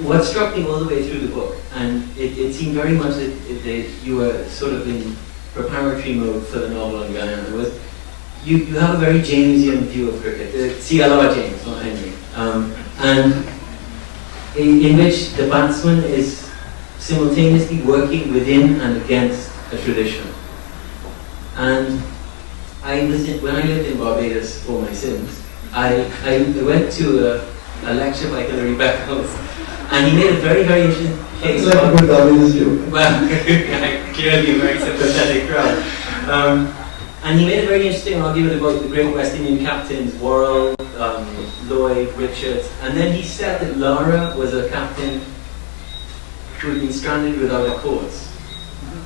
what struck me all the way through the book, and it seemed very much that you were sort of in preparatory mode for the novel on Guyana, was you have a very Jamesian view of cricket, CLR James, not Henry, and in which the batsman is simultaneously working within and against a tradition. And when I lived in Barbados for my sins, I went to a lecture by Hilary Beckles, and he made a very, very interesting case. It's like a good Barbados joke. Well, clearly a very sympathetic crowd. And he made a very interesting argument about the great West Indian captains, Worrell, Lloyd, Richards, and then he said that Lara was a captain who had been stranded without a cause.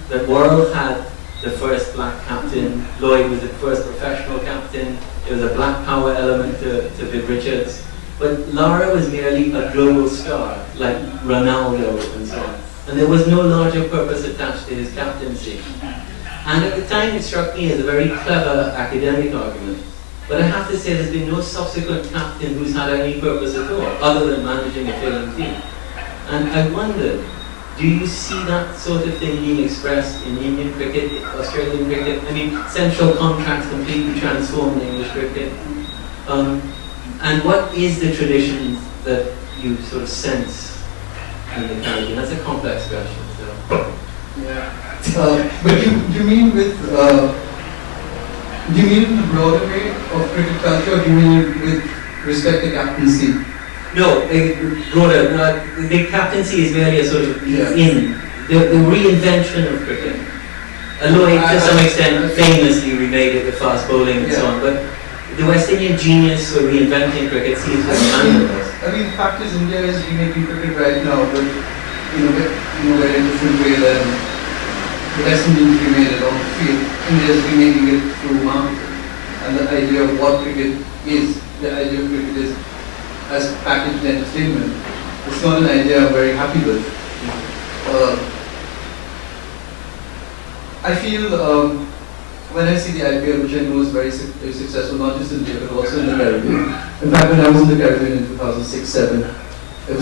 That Worrell had the first black captain, Lloyd was the first professional captain, there was a black power element to Viv Richards, but Lara was merely a global star, like Ronaldo and so on. And there was no larger purpose attached to his captaincy. And at the time it struck me as a very clever academic argument. But I have to say there's been no subsequent captain who's had any purpose at all, other than managing a failing team. And I wondered, do you see that sort of thing being expressed in Indian cricket, Australian cricket? I mean, central contracts completely transformed English cricket. And what is the tradition that you sort of sense in the Caribbean? That's a complex question. So. Yeah. But you mean with do you mean in the broader way of cricket culture, or do you mean with respect to captaincy? No, broader. The captaincy is merely a sort of in the reinvention of cricket. Lloyd, to some extent, famously remade it with fast bowling and so on, but the West Indian genius for reinventing cricket seems to I mean, the fact is, India is remaking cricket right now, but in a very different way than the West Indians remade it on the field. India is remaking it through marketing, and the idea of what cricket is, the idea of cricket is as packaged entertainment. It's not an idea I'm very happy with. I feel when I see the IPL, which I know is very successful, not just in India but also in the Caribbean. In fact, when I was in the Caribbean in 2006-07, it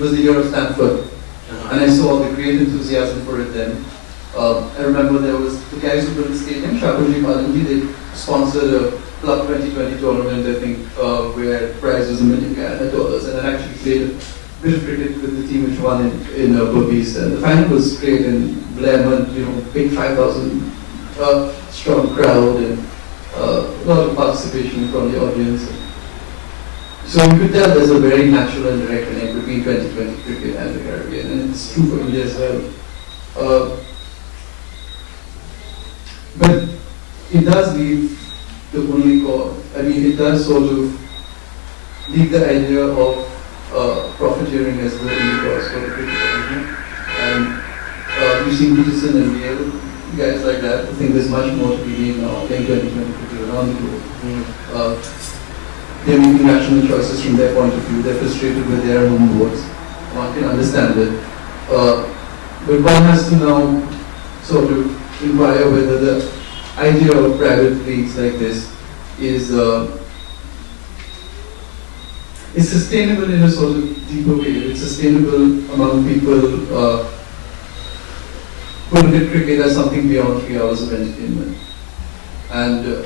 was the year of Stanford, and I saw the great enthusiasm for it then. I remember there was the guys who built the stadium, Shapoorji Pallonji, they sponsored a Club 2020 tournament, I think, where the prize was $1 million, and I actually played a bit of cricket with the team which won in Burpees, and the final was great in Blairmont, big 5,000 strong crowd, and a lot of participation from the audience. So you could tell there's a very natural and direct connect between 2020 cricket and the Caribbean, and it's true for India as well. But it does leave the only core. I mean, it does sort of leave the idea of profiteering as the only cause for the cricket. And you've seen Peterson and Gale, guys like that, who think there's much more to be made now, playing 2020 cricket around the globe. They're making rational choices from their point of view. They're frustrated with their own boards. One can understand it. But one has to now sort of inquire whether the idea of private leagues like this is sustainable in a sort of deeper way. It's sustainable among people who look at cricket as something beyond 3 hours of entertainment. And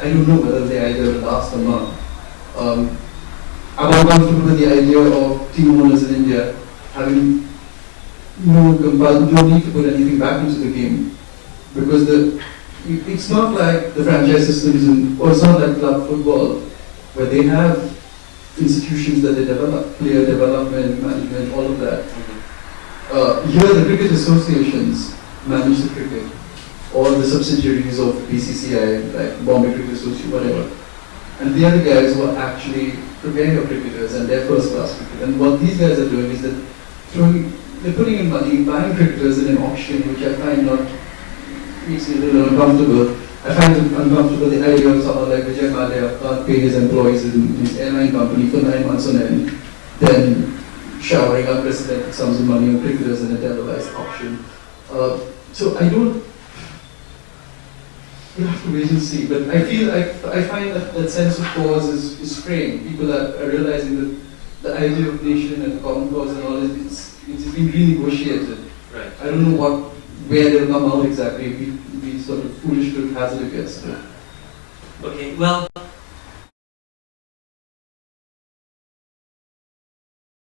I don't know whether the idea will last or not. I'm uncomfortable with the idea of team owners in India having no need to put anything back into the game, because it's not like the franchise systems or it's not like club football where they have institutions that they develop, player development, management, all of that. Here the cricket associations manage the cricket, or the subsidiaries of BCCI, like Bombay Cricket Association, whatever. And the other guys who are actually preparing your cricketers and their first class cricket. And what these guys are doing is that they're putting in money, buying cricketers in an auction, which I find makes me a little uncomfortable. I find it uncomfortable the idea of someone like Vijay Mallya can't pay his employees in his airline company for 9 months on end, then showering unprecedented sums of money on cricketers in a televised auction. So I don't. We'll have to wait and see. But I find that sense of cause is fraying. People are realizing that the idea of nation and common cause and all, it's been renegotiated. Right. I don't know where they'll come out exactly. It'd be sort of foolish to hazard a guess. Okay, well,